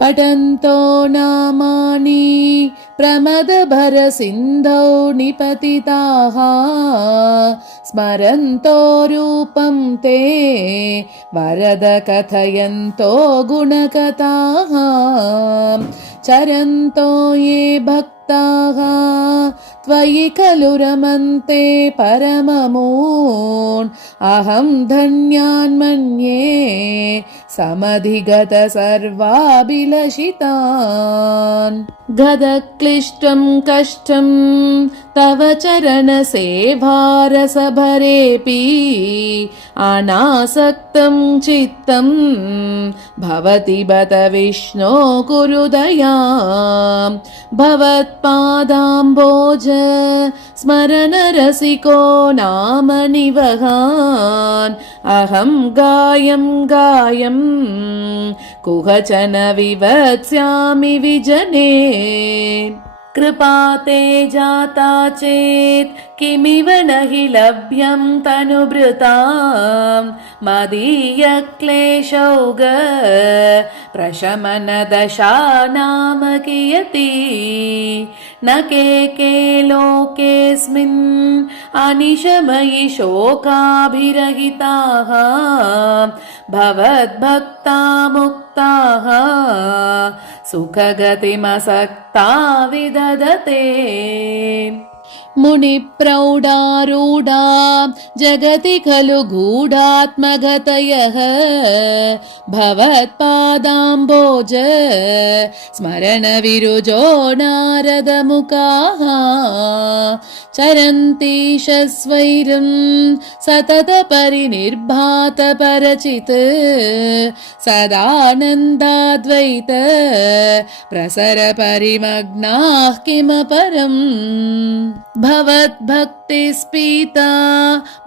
पठन्तो नामानि प्रमदभरसिन्धौ निपतिताः स्मरन्तो रूपं ते वरद कथयन्तो गुणकथाः चरन्तो ये भक्ताः त्वयि खलु रमन्ते परममून् अहं धन्यान्मन्ये समधिगत सर्वाभिलषितान् गदक्लिष्टं कष्टं तव चरणसेवारसभरेऽपि अनासक्तं चित्तं भवति बत विष्णो कुरु दयाम् भवत्पादाम्बोज स्मरणरसिको नाम निवहान् अहं गायं कुहचन विवत्स्यामि विजने कृपा ते जाता चेत् किमिव न हि लभ्यं तनुभृतां मदीयक्लेशौग प्रशमनदशा नाम कियती न के लोकेऽस्मिन् अनिशमयि शोकाभिरहिताः भवद्भक्ता मुक्ताः सुखगतिमसक्ता विदधते मुनिप्रौढारूढा जगति खलु गूढात्मगतयः भवत्पादाम्बोज स्मरणविरुजो नारदमुखाः चरन्तीशस्वैरं सततपरिनिर्भातपरचित् सदानन्दाद्वैत प्रसरपरिमग्नाः किमपरम् भवद्भक्तिस्पीता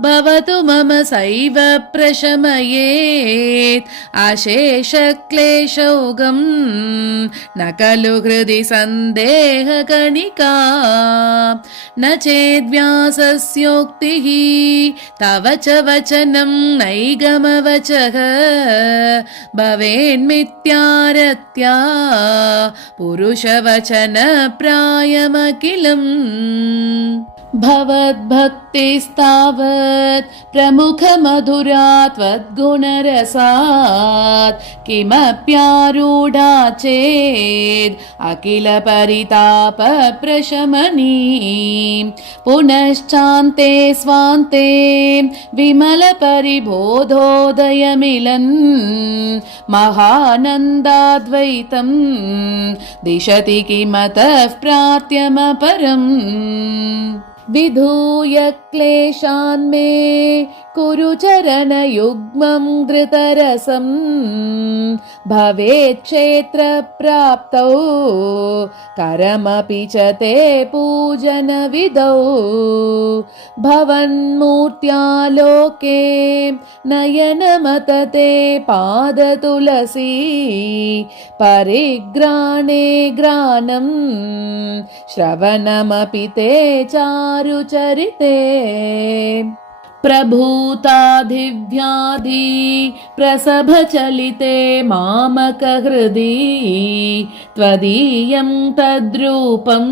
भवतु मम सैव प्रशमयेत् अशेषक्लेशौगं न खलु हृदि सन्देहकणिका न चेद्व्यासस्योक्तिः तव च वचनं नैगमवचः भवेन्मिथ्यारत्या पुरुषवचनप्रायमखिलम् भवद्भक्तिस्तावत् प्रमुखमधुरा त्वद्गुणरसात् किमप्यारूढा चेद् अखिलपरितापप्रशमनी पुनश्चान्ते स्वान्ते विमलपरिबोधोदयमिलन् महानन्दाद्वैतं दिशति किमतः प्रार्थ्यमपरम् विधूय क्लेशान् मे कुरु चरणयुग्मं धृतरसं भवेत् क्षेत्रप्राप्तौ करमपि च ते पूजनविधौ भवन्मूर्त्यालोके नयनमतते पादतुलसी परिग्राणे ग्रानं श्रवणमपि ते चारुचरिते प्रभूताधिव्याधि प्रसभचलिते मामकहृदि त्वदीयं तद्रूपं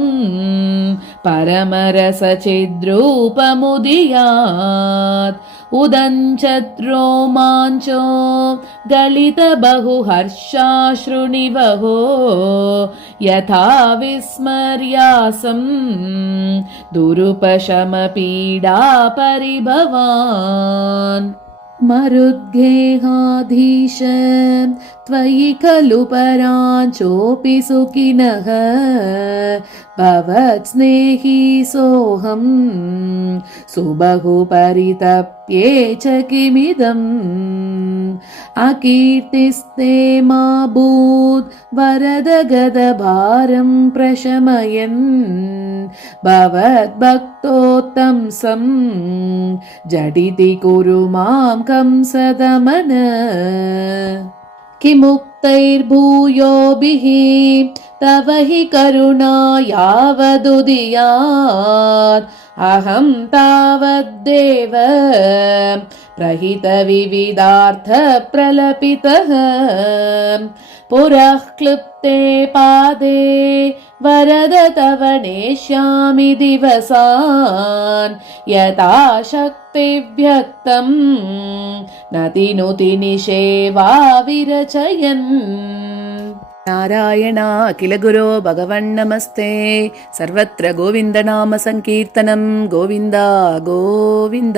परमरसचिद्रूपमुदीयात् उदञ्चत्रोमाञ्चो गलितबहुहर्षाश्रुनिवहो यथा विस्मर्यासं दुरुपशमपीडापरिभवान् मरुद्गेहाधीश त्वयि खलु पराञ्चोऽपि सुखिनः भवत्स्नेही सोऽहं सुबहु परितप्ये च किमिदम् अकीर्तिस्ते मा भूत् वरद गदभारं प्रशमयन् भवद्भक्तोत्तंसं झटिति कुरु मां कंसदमन किमुक्तैर्भूयोभिः तव हि करुणा यावदुदीयात् अहं तावद्देव प्रहितविविधार्थप्रलपितः पुरः क्लृप्ते पादे वरद तव नेष्यामि दिवसान् यथा शक्तिव्यक्तं नतिनुति निषेवा विरचयन्। नारायण अखिल गुरो भगवन् नमस्ते। सर्वत्र गोविन्द नाम संकीर्तनं गोविन्द गोविन्द।